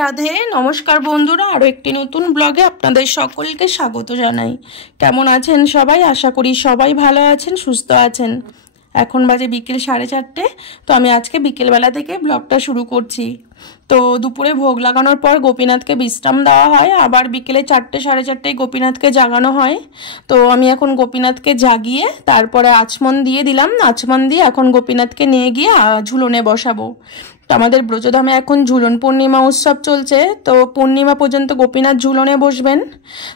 রাধে নমস্কার বন্ধুরা, আরও একটি নতুন ব্লগে আপনাদের সকলকে স্বাগত জানাই। কেমন আছেন সবাই? আশা করি সবাই ভালো আছেন, সুস্থ আছেন। এখন বাজে বিকেল 4:30। তো আমি আজকে বিকেলবেলা থেকে ব্লগটা শুরু করছি। তো দুপুরে ভোগ লাগানোর পর গোপীনাথকে বিশ্রাম দেওয়া হয়, আবার বিকেলে 4টে 4:30 গোপীনাথকে জাগানো হয়। তো আমি এখন গোপীনাথকে জাগিয়ে তারপরে আচমন দিয়ে দিলাম। আচমন দিয়ে এখন গোপীনাথকে নিয়ে গিয়ে ঝুলনে বসাবো। তো আমাদের ব্রজধামে এখন ঝুলন পূর্ণিমা উৎসব চলছে, তো পূর্ণিমা পর্যন্ত গোপীনাথ ঝুলনে বসবেন।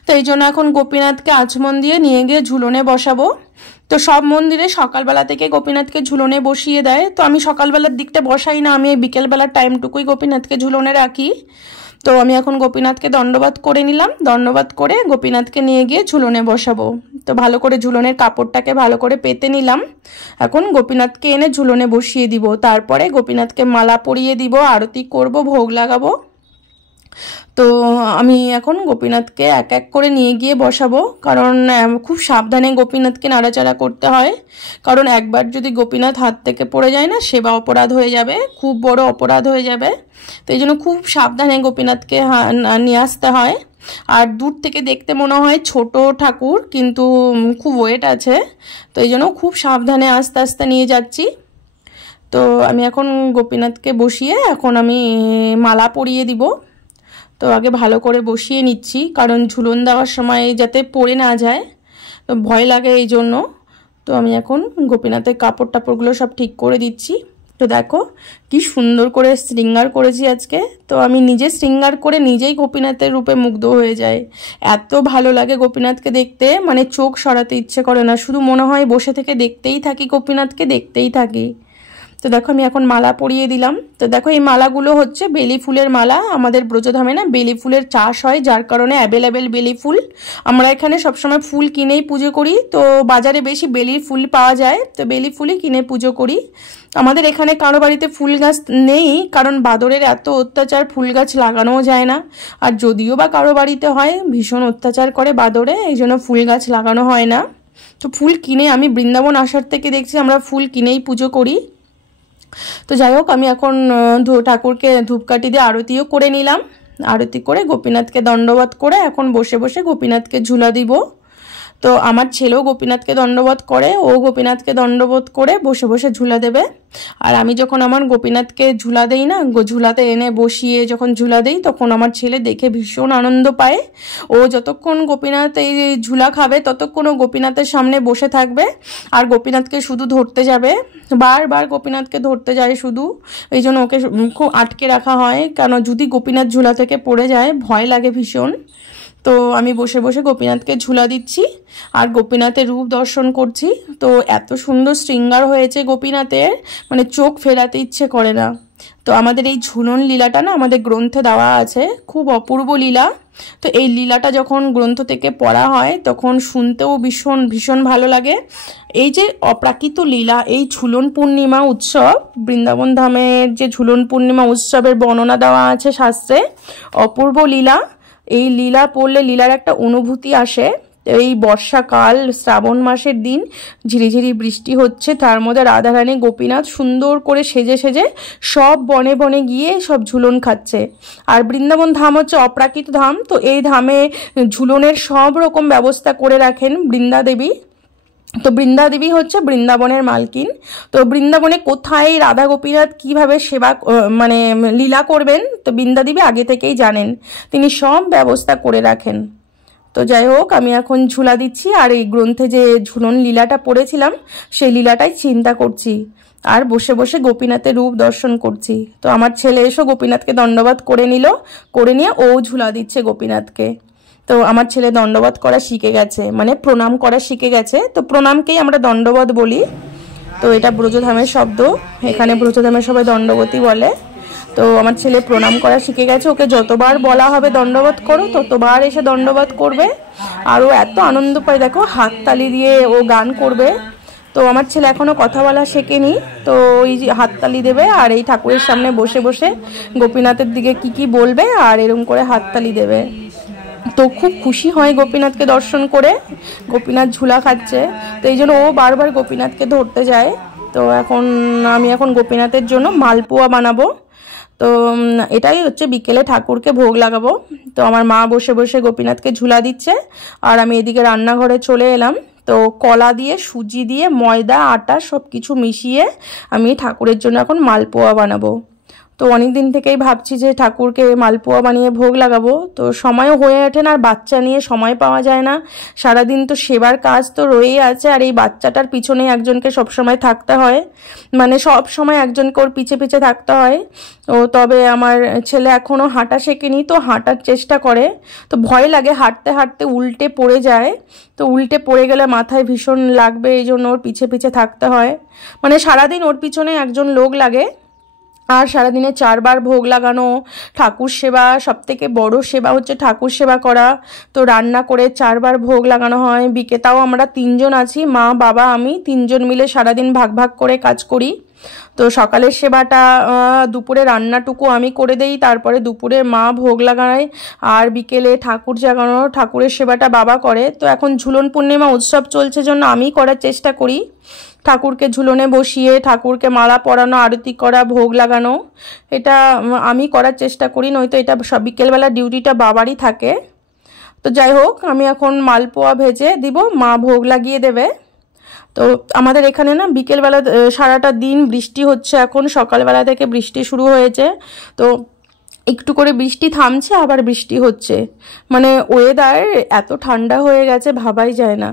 তো এই জন্য এখন গোপীনাথকে আচমন দিয়ে নিয়ে গিয়ে ঝুলনে বসাবো। তো সব মন্দিরে সকালবেলা থেকে গোপীনাথকে ঝুলনে বসিয়ে দেয়, তো আমি সকালবেলার দিকটা বসাই না, আমি বিকেলবেলার টাইমটুকুই গোপীনাথকে ঝুলনে রাখি। তো আমি এখন গোপীনাথকে দণ্ডবাত করে নিলাম, দণ্ডবাত করে গোপীনাথকে নিয়ে গিয়ে ঝুলনে বসাবো। তো ভালো করে ঝুলনের কাপড়টাকে ভালো করে পেতে নিলাম। এখন গোপীনাথকে এনে ঝুলনে বসিয়ে দিব, তারপরে গোপীনাথকে মালা পরিয়ে দিব, আরতি করব, ভোগ লাগাবো। তো আমি এখন গোপীনাথকে এক এক করে নিয়ে গিয়ে বসাবো, কারণ খুব সাবধানে গোপীনাথকে নাড়াচাড়া করতে হয়। কারণ একবার যদি গোপীনাথ হাত থেকে পড়ে যায় না, সেবা অপরাধ হয়ে যাবে, খুব বড় অপরাধ হয়ে যাবে। তো এই জন্য খুব সাবধানে গোপীনাথকে নিয়ে আসতে হয়। আর দূর থেকে দেখতে মনে হয় ছোট ঠাকুর, কিন্তু খুব ওয়েট আছে। তো এই জন্য খুব সাবধানে আস্তে আস্তে নিয়ে যাচ্ছি। তো আমি এখন গোপীনাথকে বসিয়ে এখন আমি মালা পরিয়ে দিব। তো আগে ভালো করে বসিয়ে নিচ্ছি, কারণ ঝুলন দেওয়ার সময় যাতে পড়ে না যায়, তো ভয় লাগে এই জন্য। তো আমি এখন গোপীনাথের কাপড় টাপড়গুলো সব ঠিক করে দিচ্ছি। তো দেখো কি সুন্দর করে শৃঙ্গার করেছি আজকে। তো আমি নিজে শৃঙ্গার করে নিজেই গোপীনাথের রূপে মুগ্ধ হয়ে যাই। এত ভালো লাগে গোপীনাথকে দেখতে, মানে চোখ সরাতে ইচ্ছে করে না, শুধু মনে হয় বসে থেকে দেখতেই থাকি, গোপীনাথকে দেখতেই থাকি। তো দেখো আমি এখন মালা পরিয়ে দিলাম। তো দেখো এই মালাগুলো হচ্ছে বেলি ফুলের মালা। আমাদের ব্রজধামে না বেলি ফুলের চাষ হয়, যার কারণে অ্যাভেলেবেল বেলি ফুল। আমরা এখানে সবসময় ফুল কিনেই পুজো করি, তো বাজারে বেশি বেলির ফুল পাওয়া যায়, তো বেলি ফুলই কিনে পুজো করি। আমাদের এখানে কারো বাড়িতে ফুল গাছ নেই, কারণ বাদরের এত অত্যাচার, ফুল গাছ লাগানোও যায় না। আর যদিও বা কারো বাড়িতে হয়, ভীষণ অত্যাচার করে বাদরে, এই জন্য ফুল গাছ লাগানো হয় না। তো ফুল কিনে, আমি বৃন্দাবন আসার থেকে দেখছি আমরা ফুল কিনেই পুজো করি। তো যাই হোক, আমি এখন ঠাকুরকে ধূপকাঠি দিয়ে আরতিও করে নিলাম। আরতি করে গোপীনাথকে দণ্ডবাত করে এখন বসে বসে গোপীনাথকে ঝুলা দিব। তো আমার ছেলেও গোপীনাথকে দণ্ডবোধ করে, ও গোপীনাথকে দণ্ডবোধ করে বসে বসে ঝুলা দেবে। আর আমি যখন আমার গোপীনাথকে ঝুলা দেই না, ঝুলাতে এনে বসিয়ে যখন ঝুলা দেই, তখন আমার ছেলে দেখে ভীষণ আনন্দ পায়। ও যতক্ষণ গোপীনাথ এই ঝুলা খাবে ততক্ষণ ও গোপীনাথের সামনে বসে থাকবে আর গোপীনাথকে শুধু ধরতে যাবে, বারবার গোপীনাথকে ধরতে যায় শুধু। এই জন্য ওকে খুব আটকে রাখা হয়, কারণ যদি গোপীনাথ ঝুলা থেকে পড়ে যায় ভয় লাগে ভীষণ। তো আমি বসে বসে গোপীনাথকে ঝুলা দিচ্ছি আর গোপীনাথের রূপ দর্শন করছি। তো এত সুন্দর শৃঙ্গার হয়েছে গোপীনাথের, মানে চোখ ফেরাতে ইচ্ছে করে না। তো আমাদের এই ঝুলন লীলাটা না আমাদের গ্রন্থে দেওয়া আছে, খুব অপূর্ব লীলা। তো এই লীলাটা যখন গ্রন্থ থেকে পড়া হয় তখন শুনতেও ভীষণ ভীষণ ভালো লাগে। এই যে অপ্রাকৃত লীলা, এই ঝুলন পূর্ণিমা উৎসব, বৃন্দাবন ধামের যে ঝুলন পূর্ণিমা উৎসবের বর্ণনা দেওয়া আছে শাস্ত্রে, অপূর্ব লীলা। এই লীলা পড়লে লীলার একটা অনুভূতি আসে। এই বর্ষাকাল, শ্রাবণ মাসের দিন, ঝিরিঝিরি বৃষ্টি হচ্ছে, তার মধ্যে রাধারানী গোপীনাথ সুন্দর করে সেজে সেজে সব বনে বনে গিয়ে সব ঝুলন খাচ্ছে। আর বৃন্দাবন ধাম হচ্ছে অপ্রাকৃত ধাম, তো এই ধামে ঝুলনের সব রকম ব্যবস্থা করে রাখেন বৃন্দা দেবী। তো বৃন্দা দেবী হচ্ছে বৃন্দাবনের মালকিন। তো বৃন্দাবনে কোথায় রাধা গোপীনাথ কিভাবে সেবা মানে লীলা করবেন, তো বৃন্দা দেবী আগে থেকেই জানেন, তিনি সব ব্যবস্থা করে রাখেন। তো যাই হোক, আমি এখন ঝুলা দিচ্ছি আর এই গ্রন্থে যে ঝুলন লীলাটা পড়েছিলাম সেই লীলাটাই চিন্তা করছি আর বসে বসে গোপীনাথের রূপ দর্শন করছি। তো আমার ছেলে এসো গোপীনাথকে দণ্ডবাত করে নিল, করে নিয়ে ও ঝুলা দিচ্ছে গোপীনাথকে। তো আমার ছেলে দণ্ডবাত করা শিখে গেছে, মানে প্রণাম করা শিখে গেছে। তো প্রণামকেই আমরা দণ্ডবাত বলি। তো এটা ব্রজধামের শব্দ, এখানে ব্রজধামের সবাই দণ্ডবতী বলে। তো আমার ছেলে প্রণাম করা শিখে গেছে, ওকে যতবার বলা হবে দণ্ডবাত করো ততবার এসে দণ্ডবাত করবে। আর ও এত আনন্দ পায়, দেখো হাততালি দিয়ে ও গান করবে। তো আমার ছেলে এখনো কথা বলা শেখেনি, তো ওই যে হাততালি দেবে আর এই ঠাকুরের সামনে বসে বসে গোপীনাথের দিকে কি কি বলবে আর এরকম করে হাততালি দেবে। তো খুব খুশি হয় গোপীনাথকে দর্শন করে, গোপীনাথ ঝুলা খাচ্ছে, তো এই জন্য ও বারবার গোপীনাথকে ধরতে যায়। তো আমি এখন গোপীনাথের জন্য মালপোয়া বানাবো। তো এটাই হচ্ছে বিকেলে ঠাকুরকে ভোগ লাগাবো। তো আমার মা বসে বসে গোপীনাথকে ঝুলা দিচ্ছে, আর আমি এদিকে রান্নাঘরে চলে এলাম। তো কলা দিয়ে, সুজি দিয়ে, ময়দা, আটা সব কিছু মিশিয়ে আমি ঠাকুরের জন্য এখন মালপোয়া বানাবো। তো অনেক দিন থেকেই ভাবছি যে ঠাকুরকে মালপোয়া বানিয়ে ভোগ লাগাবো, তো সময়ও হয়ে ওঠে না, আর বাচ্চা নিয়ে সময় পাওয়া যায় না। সারাদিন তো সেবার কাজ তো রয়েই আছে, আর এই বাচ্চাটার পিছনেই একজনকে সবসময় থাকতে হয়, মানে সব সময় একজনকে ওর পিছে পিছে থাকতে হয়। ও তবে আমার ছেলে এখনও হাঁটা শেখেনি, তো হাঁটার চেষ্টা করে, তো ভয় লাগে হাঁটতে হাঁটতে উল্টে পড়ে যায়। তো উল্টে পড়ে গেলে মাথায় ভীষণ লাগবে, এই জন্য ওর পিছে পিছে থাকতে হয়। মানে সারাদিন ওর পিছনে একজন লোক লাগে। আর সারাদিনে 4 বার ভোগ লাগানো, ঠাকুর সেবা, সবথেকে বড় সেবা হচ্ছে ঠাকুর সেবা করা। তো রান্না করে 4 বার ভোগ লাগানো হয়। তাও আমরা 3 জন আছি, মা, বাবা, আমি, 3 জন মিলে সারাদিন ভাগ ভাগ করে কাজ করি। তো সকালের সেবাটা, দুপুরে রান্নাটুকু আমি করে দেই, তারপরে দুপুরে মা ভোগ লাগায়, আর বিকেলে ঠাকুর জাগানো, ঠাকুরের সেবাটা বাবা করে। তো এখন ঝুলন পূর্ণিমা উৎসব চলছে জন্য আমি করার চেষ্টা করি, ঠাকুরকে ঝুলনে বসিয়ে ঠাকুরকে মালা পরানো, আরতি করা, ভোগ লাগানো, এটা আমি করার চেষ্টা করি, নয়তো এটা সব বিকেলবেলা ডিউটিটা বাবারই থাকে। তো যাই হোক, আমি এখন মালপোয়া ভেজে দিব, মা ভোগ লাগিয়ে দেবে। তো আমাদের এখানে না বিকেলবেলা সারাটা দিন বৃষ্টি হচ্ছে, এখন সকালবেলা থেকে বৃষ্টি শুরু হয়েছে। তো একটু করে বৃষ্টি থামছে, আবার বৃষ্টি হচ্ছে, মানে ওয়েদার এত ঠান্ডা হয়ে গেছে ভাবাই যায় না।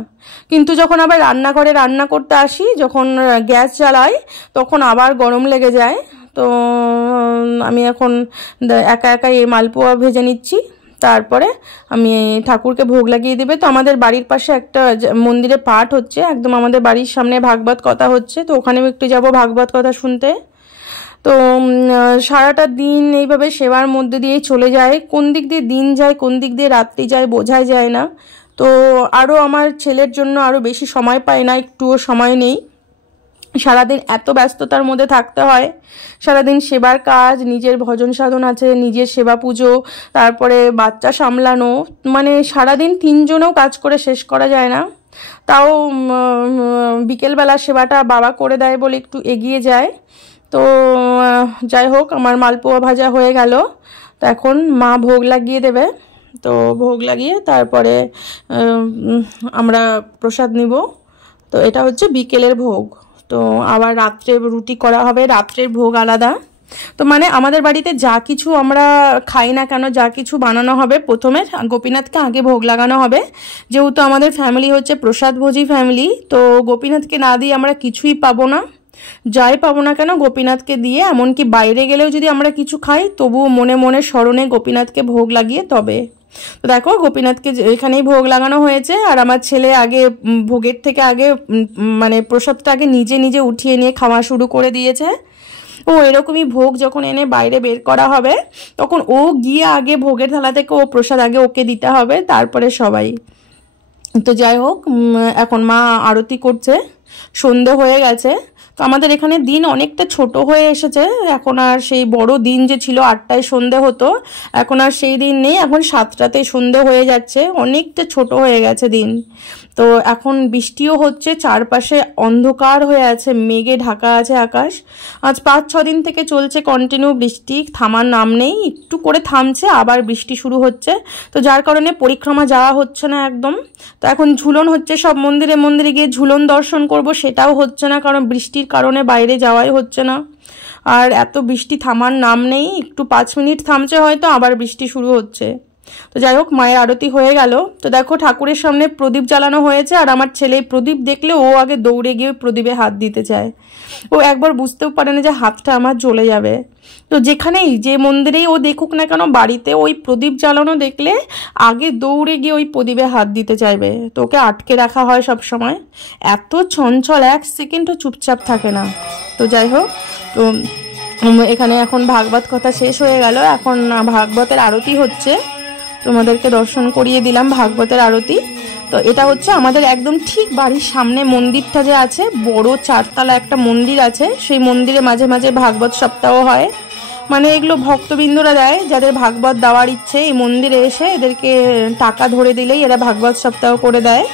কিন্তু যখন আবার রান্নাঘরে রান্না করতে আসি, যখন গ্যাস জ্বালাই, তখন আবার গরম লেগে যায়। তো আমি এখন একা একা এই মালপোয়া ভেজে নিচ্ছি, তারপরে আমি ঠাকুরকে ভোগ লাগিয়ে দেবে। তো আমাদের বাড়ির পাশে একটা মন্দিরে পাঠ হচ্ছে, একদম আমাদের বাড়ির সামনে ভাগবত কথা হচ্ছে, তো ওখানেও একটু যাব ভাগবত কথা শুনতে। তো সারাটা দিন এইভাবে সেবার মধ্যে দিয়েই চলে যায়, কোন দিক দিয়ে দিন যায় কোন দিক দিয়ে রাত্রি যায় বোঝাই যায় না। তো আরও আমার ছেলের জন্য আরও বেশি সময় পাই না, একটুও সময় নেই, সারাদিন এত ব্যস্ততার মধ্যে থাকতে হয়। সারাদিন সেবার কাজ, নিজের ভজন সাধন আছে, নিজের সেবা পুজো, তারপরে বাচ্চা সামলানো, মানে সারাদিন 3 জনেও কাজ করে শেষ করা যায় না। তাও বিকেলবেলা সেবাটা বাবা করে দেয় বলে একটু এগিয়ে যায়। তো যাই হোক, আমার মালপোয়া ভাজা হয়ে গেল, তো এখন মা ভোগ লাগিয়ে দেবে। তো ভোগ লাগিয়ে তারপরে আমরা প্রসাদ নিব। তো এটা হচ্ছে বিকেলের ভোগ। তো আবার রাত্রে রুটি করা হবে, রাত্রের ভোগ আলাদা। তো মানে আমাদের বাড়িতে যা কিছু আমরা খাই না কেন, যা কিছু বানানো হবে, প্রথমে গোপীনাথকে আগে ভোগ লাগানো হবে, যেহেতু আমাদের ফ্যামিলি হচ্ছে প্রসাদভোজী ফ্যামিলি। তো গোপীনাথকে না দিয়ে আমরা কিছুই পাবো না, যাই পাবো না কেন গোপীনাথকে দিয়ে, এমনকি বাইরে গেলেও যদি আমরা কিছু খাই তবুও মনে মনে স্মরণে গোপীনাথকে ভোগ লাগিয়ে তবে। তো দেখো গোপীনাথকে এখানেই ভোগ লাগানো হয়েছে, আর আমার ছেলে আগে ভোগের থেকে আগে মানে প্রসাদটা আগে নিজে নিজে উঠিয়ে নিয়ে খাওয়া শুরু করে দিয়েছে। ও এরকমই ভোগ যখন এনে বাইরে বের করা হবে, তখন ও গিয়ে আগে ভোগের থালা থেকে ও প্রসাদ আগে ওকে দিতে হবে, তারপরে সবাই। তো যাই হোক, এখন মা আরতি করছে, সন্ধে হয়ে গেছে। তো আমাদের এখানে দিন অনেকটা ছোট হয়ে এসেছে, এখন আর সেই বড় দিন যে ছিল 8টায় সন্ধে হতো, এখন আর সেই দিন নেই, এখন 7টাতেই সন্ধে হয়ে যাচ্ছে, অনেকটা ছোট হয়ে গেছে দিন। তো এখন বৃষ্টিও হচ্ছে, চারপাশে অন্ধকার হয়ে আছে, মেঘে ঢাকা আছে আকাশ। আজ 5-6 দিন থেকে চলছে কন্টিনিউ বৃষ্টি, থামার নাম নেই, একটু করে থামছে আবার বৃষ্টি শুরু হচ্ছে। তো যার কারণে পরিক্রমা যাওয়া হচ্ছে না একদম। তো এখন ঝুলন হচ্ছে, সব মন্দিরে মন্দিরে গিয়ে ঝুলন দর্শন করব, সেটাও হচ্ছে না, কারণ বৃষ্টির কারণে বাইরে যাওয়াই হচ্ছে না। আর এত বৃষ্টি থামার নাম নেই, একটু 5 মিনিট থামছে হয়তো, আবার বৃষ্টি শুরু হচ্ছে। তো যাই হোক, মায়ের আরতি হয়ে গেল। তো দেখো ঠাকুরের সামনে প্রদীপ জ্বালানো হয়েছে, আর আমার ছেলে প্রদীপ দেখলে ও আগে দৌড়ে গিয়ে প্রদীপে হাত দিতে চায়। ও একবার বুঝতেও পারে না যে হাতটা আমার জ্বলে যাবে। তো যেখানেই যে মন্দিরেই ও দেখুক না কেন, বাড়িতে ওই প্রদীপ জ্বালানো দেখলে আগে দৌড়ে গিয়ে ওই প্রদীপে হাত দিতে চাইবে। তো ওকে আটকে রাখা হয় সব সময়, এত চঞ্চল, 1 সেকেন্ডও চুপচাপ থাকে না। তো যাই হোক, তো এখানে এখন ভাগবত কথা শেষ হয়ে গেল, এখন ভাগবতের আরতি হচ্ছে, তোমাদেরকে দর্শন করিয়ে দিলাম ভাগবতের আরতি। তো এটা হচ্ছে আমাদের একদম ঠিক বাড়ির সামনে মন্দিরটা যে আছে, বড় 4তলা একটা মন্দির আছে, সেই মন্দিরে মাঝে মাঝে ভাগবত সপ্তাহ হয়। মানে এগুলো ভক্তবৃন্দরা দেয়, যাদের ভাগবত দেওয়ার ইচ্ছে এই মন্দিরে এসে এদেরকে টাকা ধরে দিলেই এরা ভাগবত সপ্তাহ করে দেয়।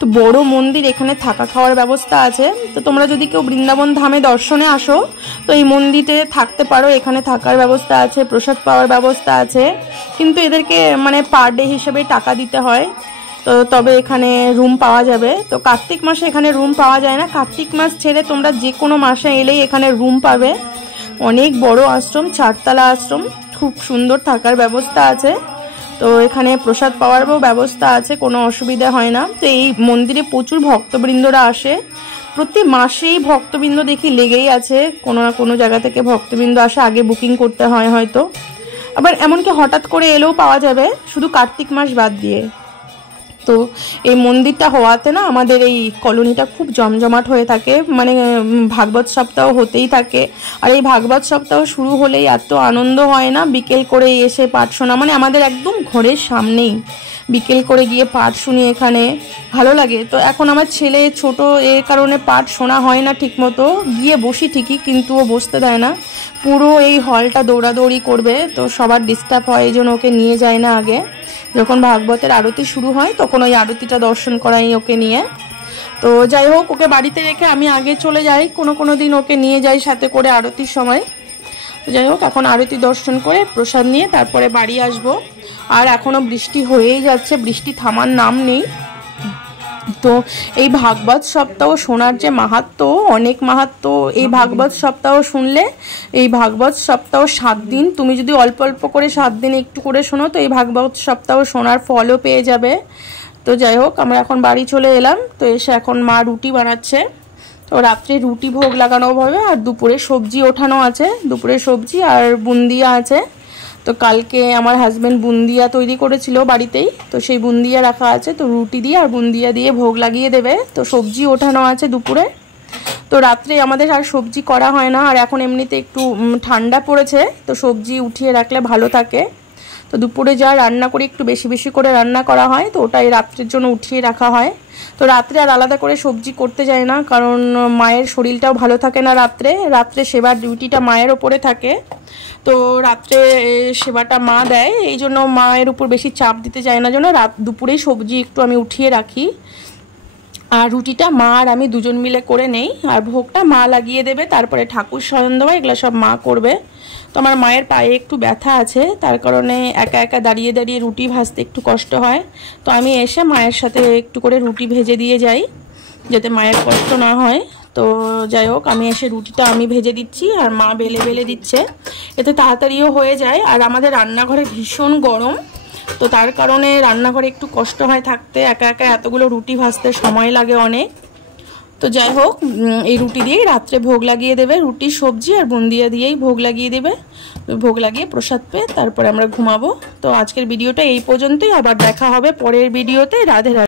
তো বড় মন্দির, এখানে থাকা খাওয়ার ব্যবস্থা আছে। তো তোমরা যদি কেউ বৃন্দাবন ধামে দর্শনে আসো তো এই মন্দিরে থাকতে পারো, এখানে থাকার ব্যবস্থা আছে, প্রসাদ পাওয়ার ব্যবস্থা আছে, কিন্তু এদেরকে মানে পার ডে হিসেবে টাকা দিতে হয়। তো তবে এখানে রুম পাওয়া যাবে। তো কার্তিক মাসে এখানে রুম পাওয়া যায় না, কার্তিক মাস ছেড়ে তোমরা যে কোনো মাসে এলেই এখানে রুম পাবে। অনেক বড় আশ্রম, 4তলা আশ্রম, খুব সুন্দর থাকার ব্যবস্থা আছে। তো এখানে প্রসাদ পাওয়ারও ব্যবস্থা আছে, কোনো অসুবিধা হয় না। তো এই মন্দিরে প্রচুর ভক্তবৃন্দরা আসে, প্রতি মাসেই ভক্তবৃন্দ দেখি লেগেই আছে, কোনো না কোনো জায়গা থেকে ভক্তবৃন্দ আসে, আগে বুকিং করতে হয় হয়তো, আবার এমনকি হঠাৎ করে এলেও পাওয়া যাবে, শুধু কার্তিক মাস বাদ দিয়ে। তো এই মন্দিরটা হওয়াতে না আমাদের এই কলোনিটা খুব জমজমাট হয়ে থাকে, মানে ভাগবত সপ্তাহ হতেই থাকে। আর এই ভাগবত সপ্তাহ শুরু হলেই এত আনন্দ হয় না, বিকেল করে এসে পাঠ শোনা, মানে আমাদের একদম ঘরের সামনেই বিকেল করে গিয়ে পাঠ শুনি, এখানে ভালো লাগে। তো এখন আমার ছেলে ছোট, এর কারণে পাঠ শোনা হয় না ঠিক মতো, গিয়ে বসি ঠিকই কিন্তু ও বসতে দেয় না, পুরো এই হলটা দৌড়াদৌড়ি করবে, তো সবার ডিস্টার্ব হয়, এই জন্য ওকে নিয়ে যায় না। আগে যখন ভাগবতের আরতি শুরু হয় তখন ওই আরতিটা দর্শন করাই ওকে নিয়ে। তো যাই হোক, ওকে বাড়িতে রেখে আমি আগে চলে যাই, কোনো দিন ওকে নিয়ে যাই সাথে করে আরতির সময়। তো যাই হোক, এখন আরতি দর্শন করে প্রসাদ নিয়ে তারপরে বাড়ি আসব। আর এখনও বৃষ্টি হয়েই যাচ্ছে, বৃষ্টি থামার নাম নেই। তো এই ভাগবত সপ্তাহ শোনার যে মাহাত্ম্য, অনেক মাহাত্ম্য। এই ভাগবত সপ্তাহ শুনলে, এই ভাগবত সপ্তাহ 7 দিন, তুমি যদি অল্প অল্প করে 7 দিন একটু করে শোনো তো এই ভাগবত সপ্তাহ শোনার ফলও পেয়ে যাবে। তো যাই হোক, আমরা এখন বাড়ি চলে এলাম। তো এসে এখন মা রুটি বানাচ্ছে, তো রাত্রে রুটি ভোগ লাগানো হবে, আর দুপুরে সবজি ওঠানো আছে, দুপুরে সবজি আর বুন্দিয়া আছে। তো কালকে আমার হাজব্যান্ড বুন্দিয়া তৈরি করেছিল বাড়িতেই, তো সেই বুন্দিয়া রাখা আছে, তো রুটি দিয়ে আর বুন্দিয়া দিয়ে ভোগ লাগিয়ে দেবে। তো সবজি ওঠানো আছে দুপুরে। তো রাত্রে আমাদের আর সবজি করা হয় না, আর এখন এমনিতে একটু ঠান্ডা পড়েছে, তো সবজি উঠিয়ে রাখলে ভালো থাকে। তো দুপুরে যা রান্না করি একটু বেশি বেশি করে রান্না করা হয়, তো ওটাই রাত্রের জন্য উঠিয়ে রাখা হয়। তো রাত্রে আর আলাদা করে সবজি করতে যায় না, কারণ মায়ের শরীরটাও ভালো থাকে না রাত্রে সেবার ডিউটিটা মায়ের ওপরে থাকে। তো রাত্রে সেবাটা মা দেয়, এই জন্য মায়ের উপর বেশি চাপ দিতে চায় না, জন্য দুপুরেই সবজি একটু আমি উঠিয়ে রাখি। আর রুটিটা মা আর আমি দুজন মিলে করে নেই, আর ভোগটা মা লাগিয়ে দেবে, তারপরে ঠাকুর শয়ন দেওয়া এগুলো সব মা করবে। তো আমার মায়ের পায়ে একটু ব্যথা আছে, তার কারণে একা একা দাঁড়িয়ে দাঁড়িয়ে রুটি ভাজতে একটু কষ্ট হয়। তো আমি এসে মায়ের সাথে একটু করে রুটি ভেজে দিয়ে যাই, যাতে মায়ের কষ্ট না হয়। তো যাই হোক, আমি এসে রুটিটা আমি ভেজে দিচ্ছি আর মা বেলে বেলে দিচ্ছে, এতে তাড়াতাড়িও হয়ে যায়। আর আমাদের রান্নাঘরে ভীষণ গরম, তো তার কারণে রান্নাঘরে একটু কষ্ট হয় থাকতে, একা একা এতগুলো রুটি ভাজতে সময় লাগে অনেক। তো যাই হোক, এই রুটি দিয়েই রাত্রে ভোগ লাগিয়ে দেবে, রুটি সবজি আর বুন্দিয়া দিয়েই ভোগ লাগিয়ে দেবে। ভোগ লাগিয়ে প্রসাদ পেয়ে তারপরে আমরা ঘুমাবো। তো আজকের ভিডিওটা এই পর্যন্তই, আবার দেখা হবে পরের ভিডিওতে। রাধে রাধে।